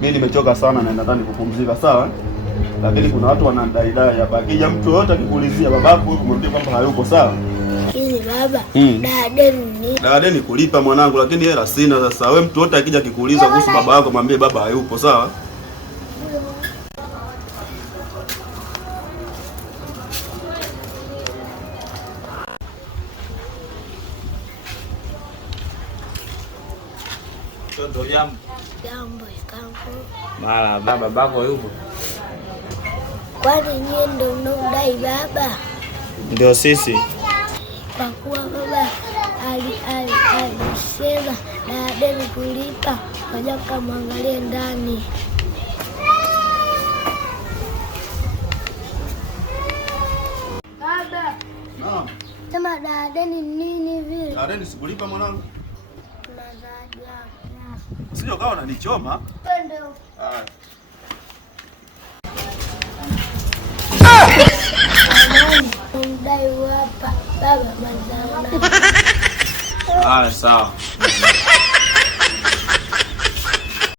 Mimi nimechoka sana na nadhani kupumzika, sawa? Lakini kuna watu wanadai hapa. Akija mtu yote akikuulizia babako, kumwambia kwamba hayupo, sawa? Ili baba, dada kulipa mwanangu, lakini hela sina. Sasa wewe mtu yote akija akikuuliza kuhusu baba yako, mwambie baba hayupo, sawa? Ndio jambo. Jambo ikampo. Mara babako yupo. Kwani nyie ndio mnaodai baba? Ndio sisi. Kwa kuwa baba alisema dada kulipa, ngoja kamwangalie ndani. Baba. Naam. Sema dada ni nini vile? Dada sikulipa mwanangu. Tunazaja. Sio kawa unanichoma. Ndio. Mdai hapa baba, sawa.